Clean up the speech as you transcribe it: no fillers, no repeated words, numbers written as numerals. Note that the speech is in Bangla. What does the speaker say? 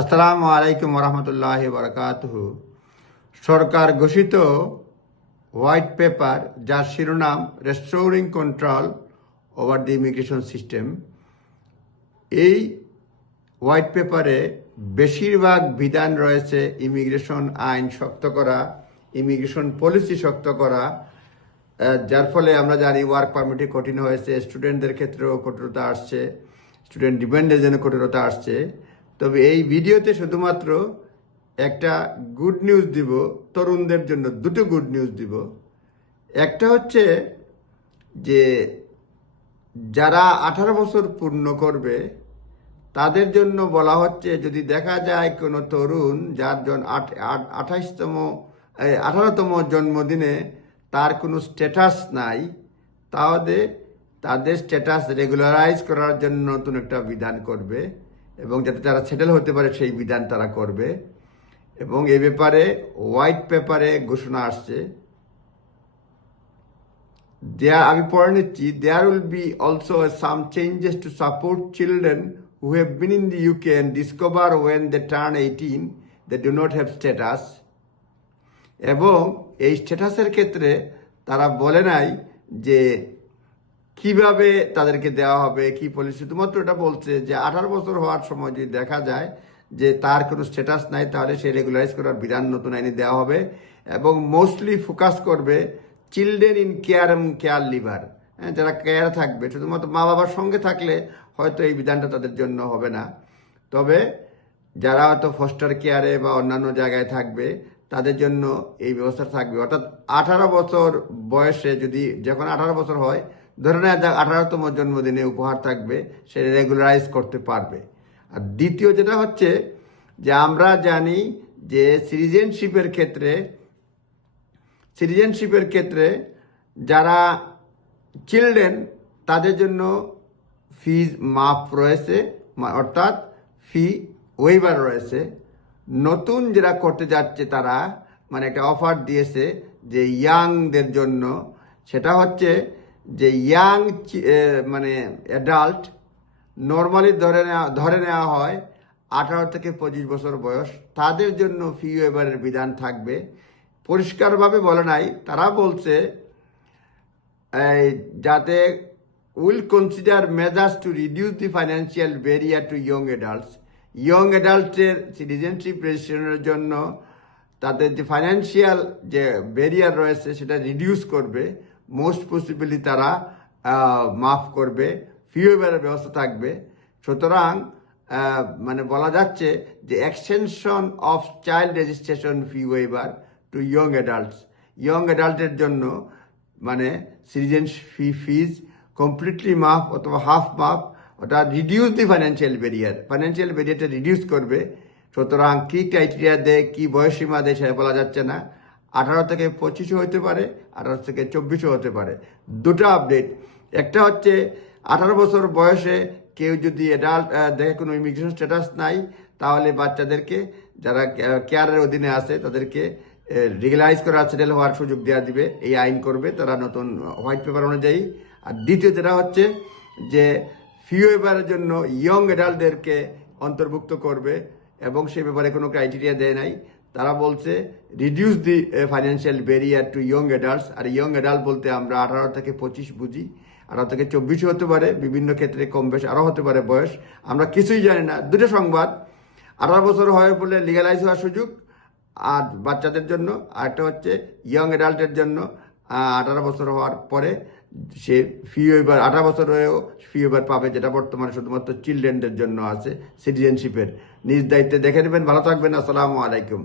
আসসালামু আলাইকুম রহমতুল্লাহি বারাকাতুহু। সরকার ঘোষিত হোয়াইট পেপার, যার শিরোনাম restoring control over the immigration system, এই হোয়াইট পেপারে বেশিরভাগ বিধান রয়েছে ইমিগ্রেশন আইন শক্ত করা, ইমিগ্রেশন পলিসি শক্ত করা, যার ফলে আমরা জানি ওয়ার্ক পারমিটে কঠিন হয়েছে, স্টুডেন্টদের ক্ষেত্রেও কঠোরতা আসছে, স্টুডেন্ট ডিপেন্ডের জন্য কঠোরতা আসছে। তবে এই ভিডিওতে শুধুমাত্র একটা গুড নিউজ দিব, তরুণদের জন্য দুটো গুড নিউজ দিব। একটা হচ্ছে যে যারা 18 বছর পূর্ণ করবে তাদের জন্য বলা হচ্ছে, যদি দেখা যায় কোনো তরুণ যার 18তম জন্মদিনে তার কোনো স্ট্যাটাস নাই, তাহলে তাদের স্ট্যাটাস রেগুলারাইজ করার জন্য নতুন একটা বিধান করবে এবং যাতে তারা সেটেল হতে পারে সেই বিধান তারা করবে। এবং এ ব্যাপারে হোয়াইট পেপারে ঘোষণা আসছে। আমি পড়ে নিচ্ছি। There will be also some changes to support children who have been in the UK and discover when they turn 18 they do not have status। এবং এই স্ট্যাটাসের ক্ষেত্রে তারা বলে নাই যে কিভাবে তাদেরকে দেওয়া হবে, কি পলিসি। শুধুমাত্র এটা বলছে যে 18 বছর হওয়ার সময় যদি দেখা যায় যে তার কোনো স্ট্যাটাস নাই, তাহলে সে রেগুলারাইজ করার বিধান নতুন আইনে দেওয়া হবে। এবং মোস্টলি ফোকাস করবে চিলড্রেন ইন কেয়ার এবং কেয়ার লিভার, যারা কেয়ার থাকবে। শুধুমাত্র মা বাবার সঙ্গে থাকলে হয়তো এই বিধানটা তাদের জন্য হবে না, তবে যারা হয়তো ফস্টার কেয়ারে বা অন্যান্য জায়গায় থাকবে তাদের জন্য এই ব্যবস্থা থাকবে। অর্থাৎ 18 বছর বয়সে যদি, যখন 18 বছর হয়, ধরে নেওয়া যাক 18তম জন্মদিনে উপহার থাকবে, সে রেগুলারাইজ করতে পারবে। আর দ্বিতীয় যেটা হচ্ছে যে আমরা জানি যে সিটিজেনশিপের ক্ষেত্রে যারা চিলড্রেন তাদের জন্য ফিজ মাফ রয়েছে, অর্থাৎ ফি ওয়েভার রয়েছে। নতুন যারা করতে যাচ্ছে তারা একটা অফার দিয়েছে যে ইয়াংদের জন্য, সেটা হচ্ছে যে ইয়াং অ্যাডাল্ট নর্মালি ধরে নেওয়া হয় 18 থেকে 25 বছর বয়স, তাদের জন্য ফি ওয়েভারের বিধান থাকবে। পরিষ্কারভাবে বলে নাই, তারা বলছে যাতে will consider measures to reduce the financial barrier to young adults। Young অ্যাডাল্টের সিটিজেনশিপ রেজিস্ট্রেশনের জন্য তাদের যে ফাইন্যান্সিয়াল যে ব্যারিয়ার রয়েছে সেটা রিডিউস করবে, মোস্ট পসিবলি তারা মাফ করবে, ফি ওয়েভারের ব্যবস্থা থাকবে। সুতরাং বলা যাচ্ছে যে extension of child registration fee waiver to young adults, young অ্যাডাল্টের জন্য সিটিজেনশিপ ফিজ কমপ্লিটলি মাফ অথবা হাফ মাফ, ওটা রিডিউস দি ফাইন্যান্সিয়াল ব্যারিয়ারটা রিডিউস করবে। সুতরাং কি ক্রাইটেরিয়া দেয়, কি বয়সসীমা দেয় সেটা বলা যাচ্ছে না। 18 থেকে 25 হতে পারে, 18 থেকে 24 হতে পারে। দুটো আপডেট, একটা হচ্ছে 18 বছর বয়সে কেউ যদি অ্যাডাল্ট দেখে কোনো ইমিগ্রেশন স্ট্যাটাস নাই, তাহলে বাচ্চাদেরকে যারা কেয়ারের অধীনে আছে তাদেরকে রেগুলারাইজ করা, সেটেল হওয়ার সুযোগ দেওয়া দিবে, এই আইন করবে তারা নতুন হোয়াইট পেপার অনুযায়ী। আর দ্বিতীয় যেটা হচ্ছে যে ফি ওয়েভারের জন্য ইয়ং অ্যাডাল্টদেরকে অন্তর্ভুক্ত করবে এবং সে ব্যাপারে কোনো ক্রাইটেরিয়া দেয় নাই। তারা বলছে reduce the financial barrier to young adults. আর ইয়ং অ্যাডাল্ট বলতে আমরা 18 থেকে 25 বুঝি, 18 থেকে 24 হতে পারে, বিভিন্ন ক্ষেত্রে কম বেশ আরও হতে পারে বয়স, আমরা কিছুই জানি না। দুটো সংবাদ, 18 বছর হয়ে পড়লে লিগালাইজ হওয়ার সুযোগ আর বাচ্চাদের জন্য, আর একটা হচ্ছে ইয়ং অ্যাডাল্টের জন্য 18 বছর হওয়ার পরে সে ফি ওয়েভার 18 বছর হয়েও ফি ওয়েভার পাবে, যেটা বর্তমানে শুধুমাত্র চিলড্রেনদের জন্য আছে। সিটিজেনশিপের নিজ দায়িত্বে দেখে নেবেন। ভালো থাকবেন। আসসালামু আলাইকুম।